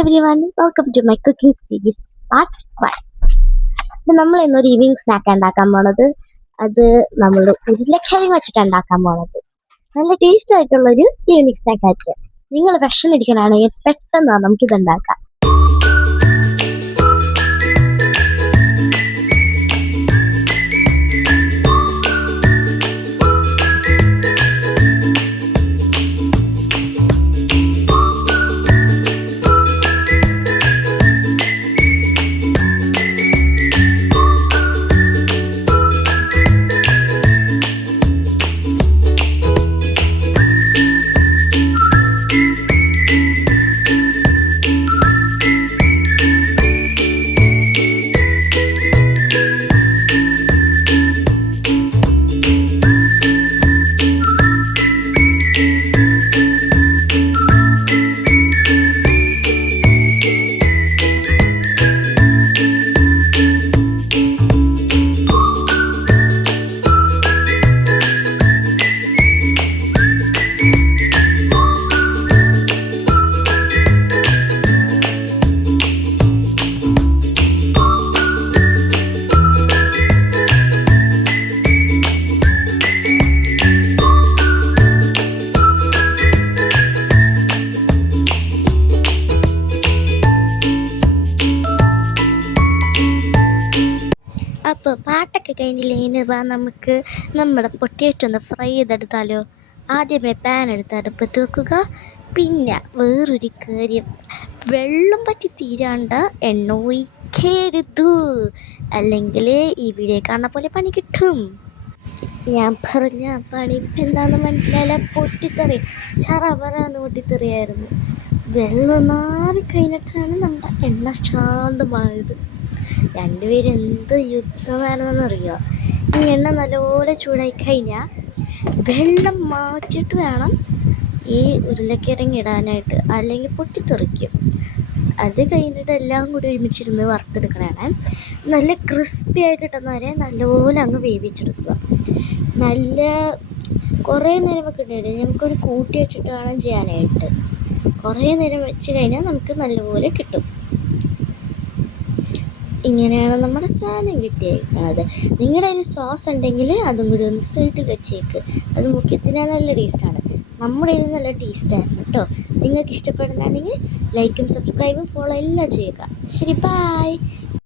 everyone, welcome to my cooking series part 1. ഇത് നമ്മൾ ഇന്നൊരു ഈവനിങ് സ്നാക്ക് ഉണ്ടാക്കാൻ പോണത്. അത് നമ്മൾ ഉരുളക്കിഴങ്ങ് വെച്ചിട്ട് ഉണ്ടാക്കാൻ പോണത്. നല്ല ടേസ്റ്റ് ആയിട്ടുള്ള ഒരു ഈവനിങ് സ്നാക്ക് ആയിട്ട്. നിങ്ങൾ വിഷമിരിക്കണമെങ്കിൽ പെട്ടെന്ന് നമുക്കിത് ഉണ്ടാക്കാം. അപ്പോൾ പാട്ടൊക്കെ കഴിഞ്ഞില്ലെങ്കിൽ നമുക്ക് നമ്മുടെ പൊട്ടിയിട്ടൊന്ന് ഫ്രൈ ചെയ്തെടുത്താലോ. ആദ്യമേ പാൻ എടുത്ത് അടുപ്പത്ത് വെക്കുക. പിന്നെ വേറൊരു കാര്യം, വെള്ളം പറ്റി തീരാണ്ട എണ്ണ ഒഴിക്കരുത്, അല്ലെങ്കിൽ ഈ വീഡിയോ കാണുന്ന പോലെ പണി കിട്ടും. ഞാൻ പറഞ്ഞ പണി ഇപ്പം എന്താണെന്ന് മനസ്സിലായില്ല. പൊട്ടിത്തെറി, ചറവറാന്ന് പൊട്ടിത്തെറിയായിരുന്നു. വെള്ളം നാറി കഴിഞ്ഞിട്ടാണ് നമ്മുടെ എണ്ണ ശാന്തമായത്. രണ്ടുപേരും എന്ത് യുദ്ധമായിരുന്നെന്നറിയോ. ഈ എണ്ണ നല്ലപോലെ ചൂടായി കഴിഞ്ഞാൽ വെള്ളം മാറ്റിയിട്ട് വേണം ഈ ഉരുളക്കിഴങ്ങ് ഇടാനായിട്ട്, അല്ലെങ്കിൽ പൊട്ടിത്തെറിക്കും. അത് കഴിഞ്ഞിട്ട് എല്ലാം കൂടി ഒരുമിച്ചിരുന്ന് വറുത്തെടുക്കണേ. നല്ല ക്രിസ്പി ആയി കിട്ടുന്നവരെ നല്ലപോലെ അങ്ങ് വേവിച്ചെടുക്കുക. നല്ല കുറേ നേരം വെക്കേണ്ടി. നമുക്കൊരു കൂട്ടി വെച്ചിട്ട് വേണം ചെയ്യാനായിട്ട്. കുറേ നേരം വെച്ച് കഴിഞ്ഞാൽ നമുക്ക് നല്ലപോലെ കിട്ടും. ഇങ്ങനെയാണ് നമ്മുടെ സാധനം കിട്ടിയിരിക്കുന്നത്. നിങ്ങളുടെ കയ്യിൽ സോസ് ഉണ്ടെങ്കിൽ അതും കൂടി ഒന്ന് സൈഡിൽ വെച്ചേക്ക്. അത് മുക്കി തിന്നാൻ നല്ല ടേസ്റ്റാണ്. നമ്മുടെ കയ്യിൽ നല്ല ടേസ്റ്റായിരുന്നു കേട്ടോ. നിങ്ങൾക്ക് ഇഷ്ടപ്പെടുന്നുണ്ടെങ്കിൽ ലൈക്കും സബ്സ്ക്രൈബും ഫോളോ എല്ലാം ചെയ്യുക. ശരി, ബൈ.